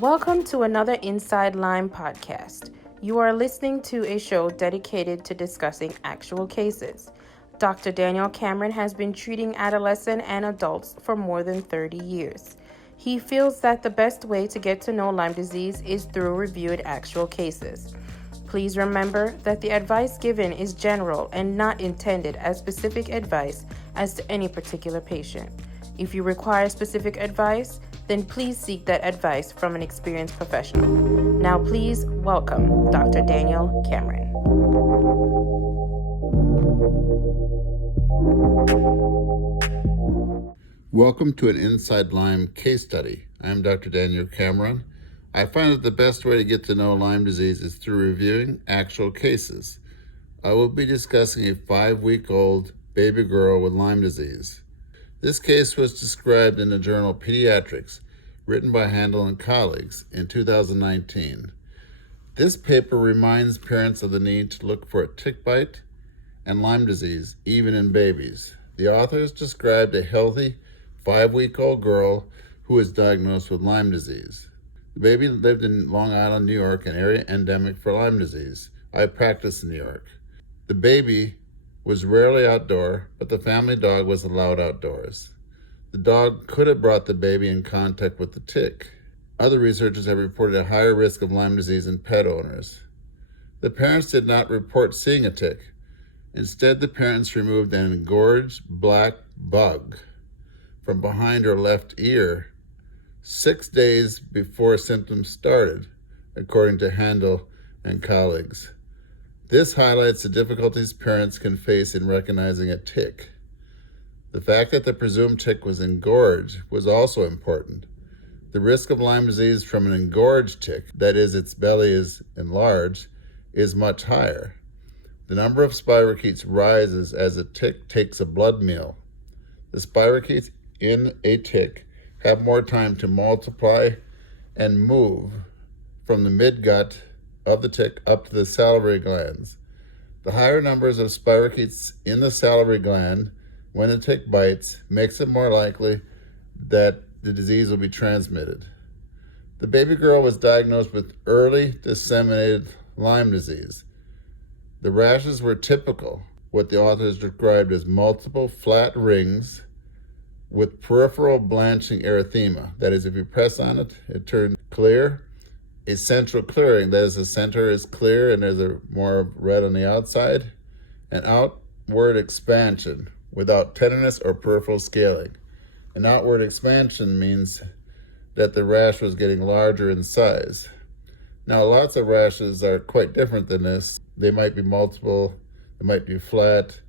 Welcome to another Inside Lyme podcast. You are listening to a show dedicated to discussing actual cases. Dr. Daniel Cameron has been treating adolescents and adults for more than 30 years. He feels that the best way to get to know Lyme disease is through reviewed actual cases. Please remember that the advice given is general and not intended as specific advice as to any particular patient. If you require specific advice, then please seek that advice from an experienced professional. Now please welcome Dr. Daniel Cameron. Welcome to an Inside Lyme case study. I am Dr. Daniel Cameron. I find that the best way to get to know Lyme disease is through reviewing actual cases. I will be discussing a 5-week-old baby girl with Lyme disease. This case was described in the journal Pediatrics, written by Handel and colleagues in 2019. This paper reminds parents of the need to look for a tick bite and Lyme disease, even in babies. The authors described a healthy 5-week-old girl who was diagnosed with Lyme disease. The baby lived in Long Island, New York, an area endemic for Lyme disease. I practice in New York. The baby was rarely outdoor, but the family dog was allowed outdoors. The dog could have brought the baby in contact with the tick. Other researchers have reported a higher risk of Lyme disease in pet owners. The parents did not report seeing a tick. Instead, the parents removed an engorged black bug from behind her left ear 6 days before symptoms started, according to Handel and colleagues. This highlights the difficulties parents can face in recognizing a tick. The fact that the presumed tick was engorged was also important. The risk of Lyme disease from an engorged tick, that is, its belly is enlarged, is much higher. The number of spirochetes rises as a tick takes a blood meal. The spirochetes in a tick have more time to multiply and move from the midgut of the tick up to the salivary glands. The higher numbers of spirochetes in the salivary gland when the tick bites makes it more likely that the disease will be transmitted. The baby girl was diagnosed with early disseminated Lyme disease. The rashes were typical, what the authors described as multiple flat rings with peripheral blanching erythema. That is, if you press on it, it turns clear. A central clearing, that is, the center is clear and there's a more red on the outside. An outward expansion without tenderness or peripheral scaling. An outward expansion means that the rash was getting larger in size. Now, lots of rashes are quite different than this. They might be multiple, they might be flat,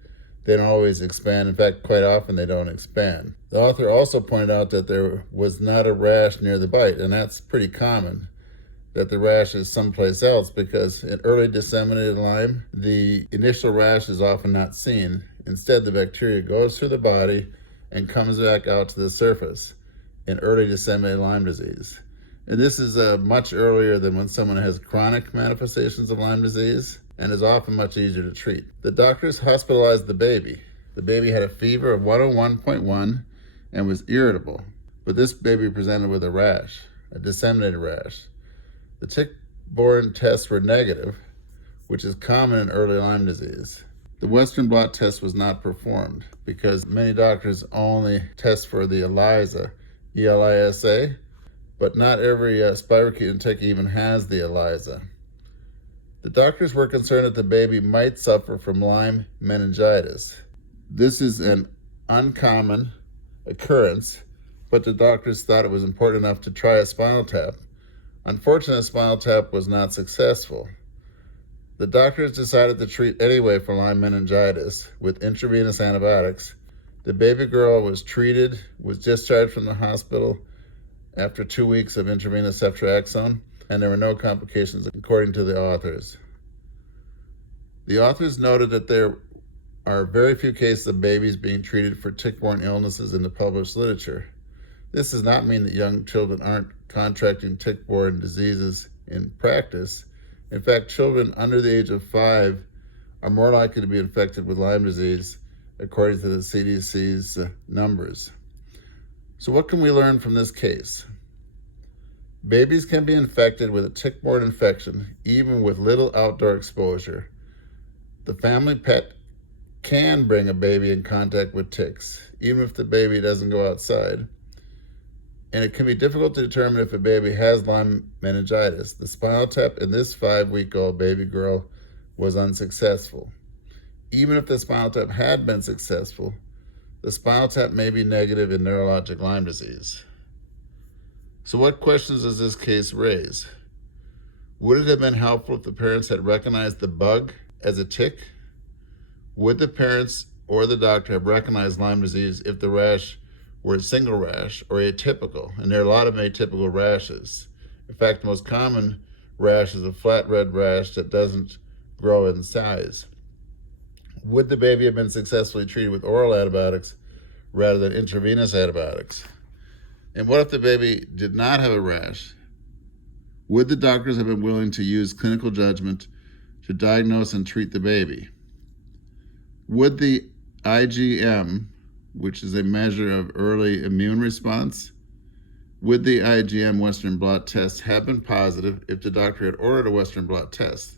they don't always expand. In fact, quite often they don't expand. The author also pointed out that there was not a rash near the bite, and that's pretty common, that the rash is someplace else, because in early disseminated Lyme, the initial rash is often not seen. Instead, the bacteria goes through the body and comes back out to the surface in early disseminated Lyme disease. And this is much earlier than when someone has chronic manifestations of Lyme disease and is often much easier to treat. The doctors hospitalized the baby. The baby had a fever of 101.1 and was irritable, but this baby presented with a rash, a disseminated rash. The Tick-Borne tests were negative, which is common in early Lyme disease. The Western blot test was not performed because many doctors only test for the ELISA, E-L-I-S-A, but not every spirochete and tick even has the ELISA. The doctors were concerned that the baby might suffer from Lyme meningitis. This is an uncommon occurrence, but the doctors thought it was important enough to try a spinal tap. Unfortunately, a spinal tap was not successful. The doctors decided to treat anyway for Lyme meningitis with intravenous antibiotics. The baby girl was treated, was discharged from the hospital after 2 weeks of intravenous ceftriaxone, and there were no complications according to the authors. The authors noted that there are very few cases of babies being treated for tick-borne illnesses in the published literature. This does not mean that young children aren't contracting tick-borne diseases in practice. In fact, children under the age of 5 are more likely to be infected with Lyme disease, according to the CDC's numbers. So what can we learn from this case? Babies can be infected with a tick-borne infection even with little outdoor exposure. The family pet can bring a baby in contact with ticks, even if the baby doesn't go outside. And it can be difficult to determine if a baby has Lyme meningitis. The spinal tap in this 5-week-old baby girl was unsuccessful. Even if the spinal tap had been successful, the spinal tap may be negative in neurologic Lyme disease. So what questions does this case raise? Would it have been helpful if the parents had recognized the bug as a tick? Would the parents or the doctor have recognized Lyme disease if the rash were a single rash or atypical? And there are a lot of atypical rashes. In fact, the most common rash is a flat red rash that doesn't grow in size. Would the baby have been successfully treated with oral antibiotics rather than intravenous antibiotics? And what if the baby did not have a rash? Would the doctors have been willing to use clinical judgment to diagnose and treat the baby? Would the IgM, which is a measure of early immune response, would the IgM Western blot test have been positive if the doctor had ordered a Western blot test?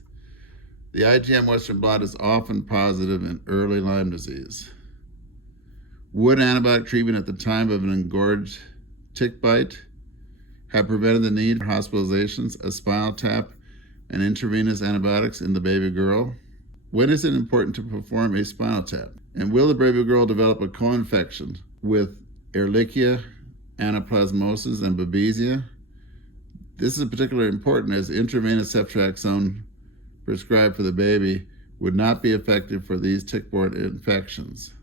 The IgM Western blot is often positive in early Lyme disease. Would antibiotic treatment at the time of an engorged tick bite have prevented the need for hospitalizations, a spinal tap, and intravenous antibiotics in the baby girl? When is it important to perform a spinal tap? And will the baby girl develop a co-infection with Ehrlichia, anaplasmosis, and Babesia? This is particularly important as intravenous ceftriaxone prescribed for the baby would not be effective for these tick-borne infections.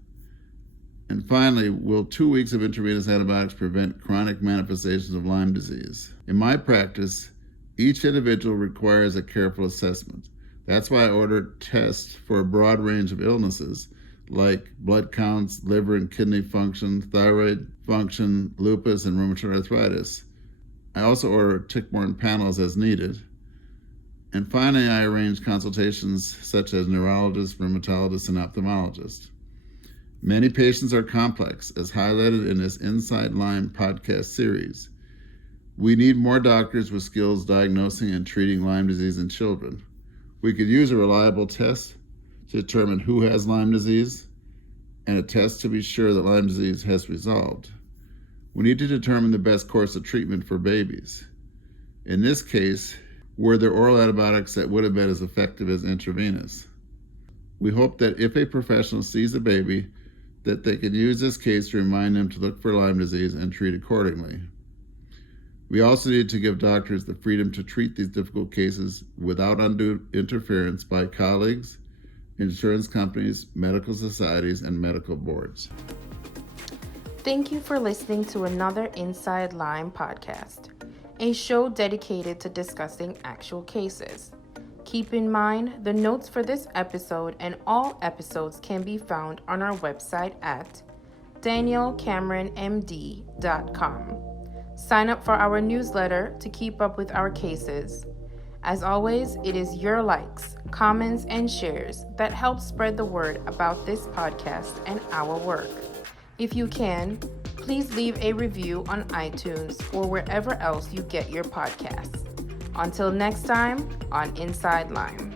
And finally, will 2 weeks of intravenous antibiotics prevent chronic manifestations of Lyme disease? In my practice, each individual requires a careful assessment. That's why I order tests for a broad range of illnesses like blood counts, liver and kidney function, thyroid function, lupus, and rheumatoid arthritis. I also order tick-borne panels as needed. And finally, I arrange consultations such as neurologists, rheumatologists, and ophthalmologists. Many patients are complex, as highlighted in this Inside Lyme podcast series. We need more doctors with skills diagnosing and treating Lyme disease in children. We could use a reliable test to determine who has Lyme disease and a test to be sure that Lyme disease has resolved. We need to determine the best course of treatment for babies. In this case, were there oral antibiotics that would have been as effective as intravenous? We hope that if a professional sees a baby, that they can use this case to remind them to look for Lyme disease and treat accordingly. We also need to give doctors the freedom to treat these difficult cases without undue interference by colleagues, insurance companies, medical societies, and medical boards. Thank you for listening to another Inside Lyme podcast, a show dedicated to discussing actual cases. Keep in mind, the notes for this episode and all episodes can be found on our website at danielcameronmd.com. Sign up for our newsletter to keep up with our cases. As always, it is your likes, comments, and shares that help spread the word about this podcast and our work. If you can, please leave a review on iTunes or wherever else you get your podcasts. Until next time on Inside Lyme.